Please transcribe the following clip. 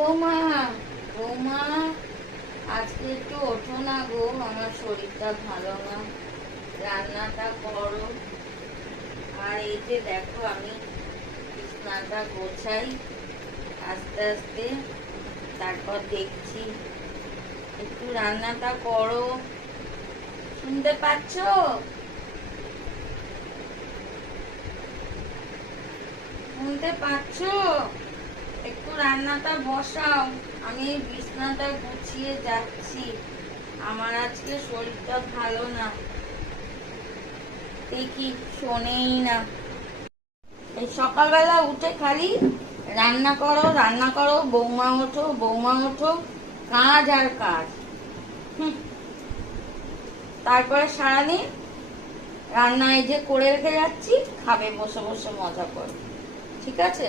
বৌমা, বৌমা, আজকে একটু ওঠো না গো, আমার শরীরটা ভালো না, রান্নাটা করো। আর এই যে দেখো, আমি বিছানাটা গোছাই আস্তে আস্তে, তারপর দেখছি। একটু রান্নাটা করো, শুনতে পাচ্ছ? শুনতে পাচ্ছ? একটু রান্নাটা বসাও, আমি বিছানাটা গুছিয়ে যাচ্ছি। আমার আজকে শরীরটা ভালো না, দেখি শোনেই না। এই সকালবেলা উঠে খালি রান্না করো, রান্না করো, বৌমা ওঠো, বৌমা ওঠো, কাজ আর কাজ। তারপরে সারাদিন রান্না এই যে করে রেখে যাচ্ছি, খাবে বসে বসে মজা করে। ঠিক আছে?